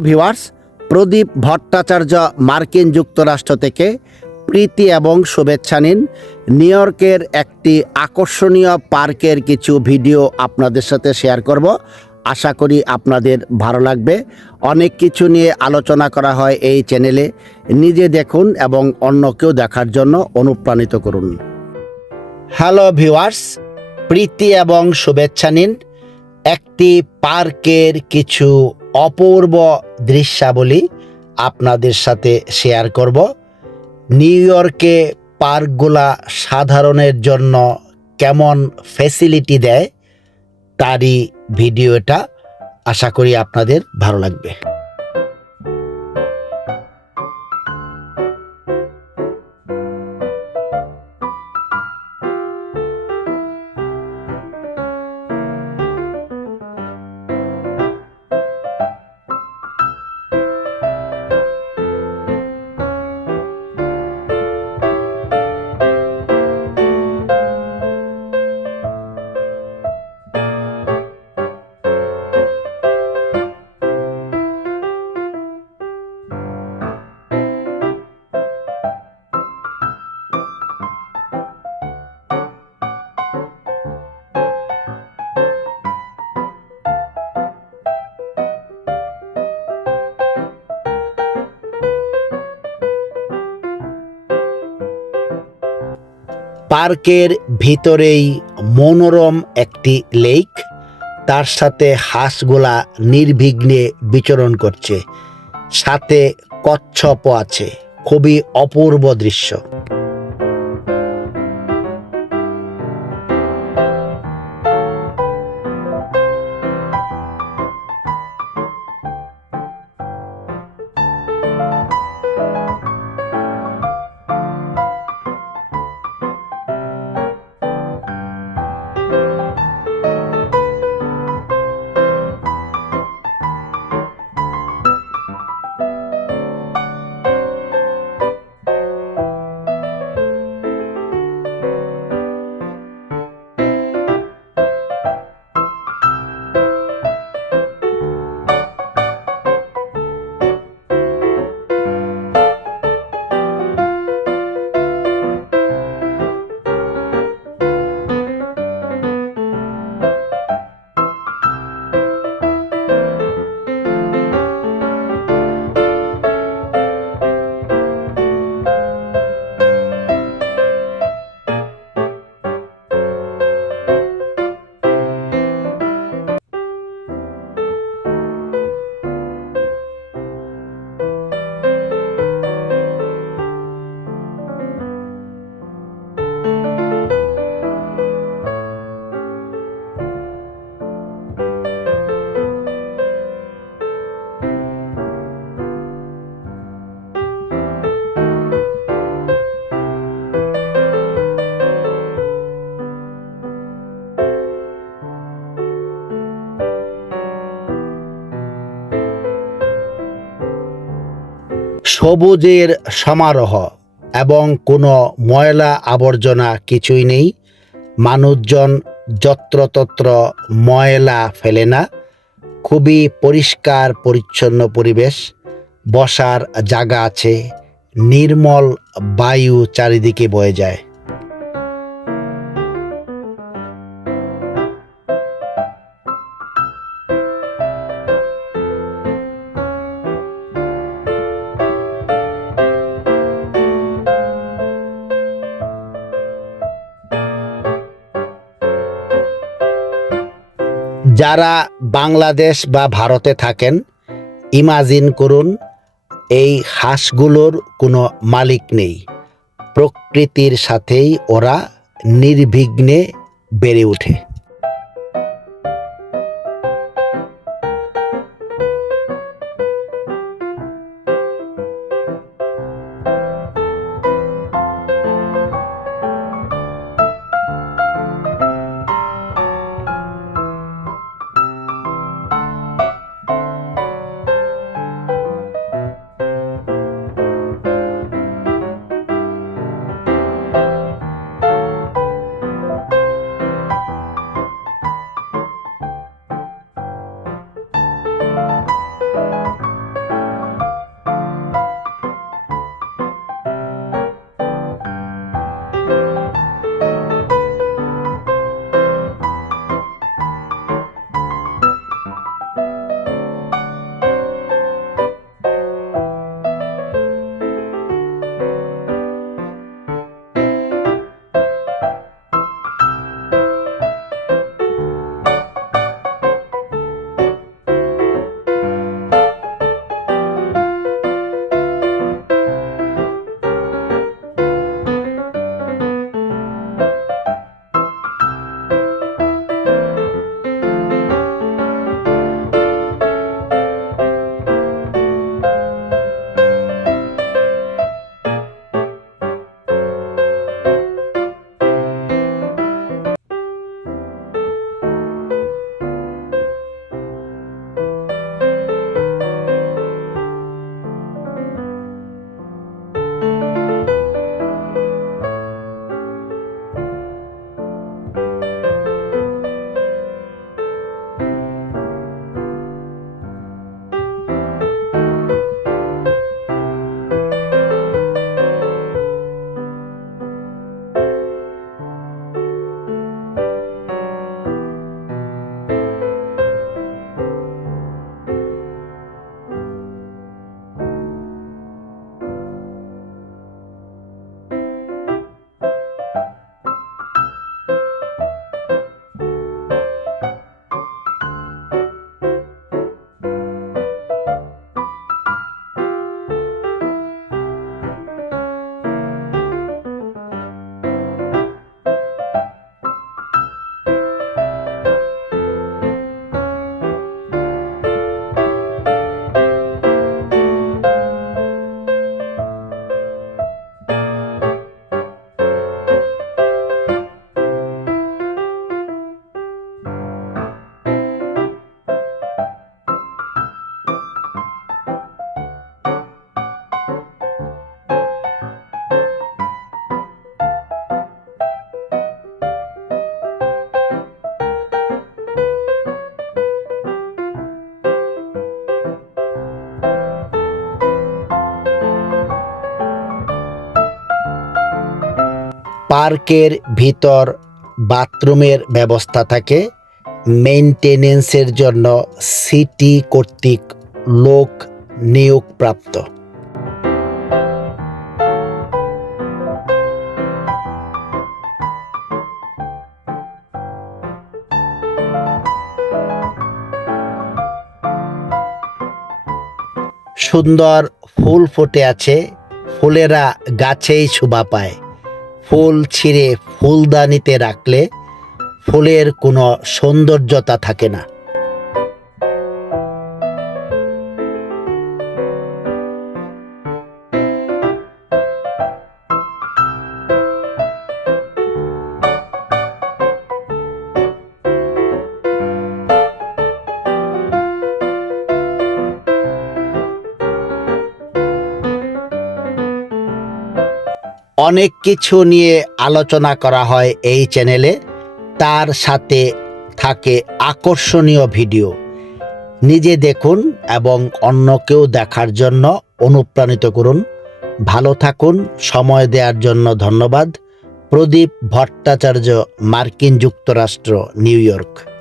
Viewers, প্রদীপ ভট্টাচার্য মার্কিন যুক্তরাষ্ট্র থেকে প্রীতি এবং শুভেচ্ছা নিন। নিউ ইয়র্কের একটি আকর্ষণীয় পার্কের কিছু ভিডিও আপনাদের সাথে শেয়ার করব। আশা করি আপনাদের ভালো লাগবে। অনেক কিছু নিয়ে আলোচনা করা হয় এই চ্যানেলে। নিজে দেখুন এবং অন্যকেও দেখার জন্য অনুপ্রাণিত করুন। হ্যালো ভিউয়ার্স, প্রীতি এবং শুভেচ্ছা নিন। একটি পার্কের কিছু অপূর্ব দৃশ্যাবলী আপনাদের সাথে শেয়ার করব। নিউ ইয়র্কে পার্কগুলা সাধারণের জন্য কেমন ফ্যাসিলিটি দেয় তারই ভিডিওটা। আশা করি আপনাদের ভালো লাগবে। পার্কের ভিতরেই মনোরম একটি লেক, তার সাথে হাঁসগুলা নির্বিঘ্নে বিচরণ করছে, সাথে কচ্ছপও আছে। খুবই অপূর্ব দৃশ্য। সবুজের সমারোহ এবং কোনো ময়লা আবর্জনা কিছুই নেই। মানুষজন যত্রতত্র ময়লা ফেলে না। খুবই পরিষ্কার পরিচ্ছন্ন পরিবেশ। বসার জায়গা আছে, নির্মল বায়ু চারিদিকে বয়ে যায়। যারা বাংলাদেশ বা ভারতে থাকেন, ইমাজিন করুন এই হাঁসগুলোর কোনো মালিক নেই। প্রকৃতির সাথেই ওরা নির্বিঘ্নে বেড়ে ওঠে। পার্কের ভিতর বাথরুমের ব্যবস্থা থাকে। মেইনটেনেন্সের জন্য সিটি কর্তৃক লোক নিয়োগপ্রাপ্ত। সুন্দর ফুল ফুটে আছে, ফুলেরা গাছেই শোভা পায়। ফুল ছিঁড়ে ফুলদানিতে রাখলে ফুলের কোনো সৌন্দর্যতা থাকে না। অনেক কিছু নিয়ে আলোচনা করা হয় এই চ্যানেলে, তার সাথে থাকে আকর্ষণীয় ভিডিও। নিজে দেখুন এবং অন্যকেও দেখার জন্য অনুপ্রাণিত করুন। ভালো থাকুন। সময় দেওয়ার জন্য ধন্যবাদ। প্রদীপ ভট্টাচার্য, মার্কিন যুক্তরাষ্ট্র, নিউ ইয়র্ক।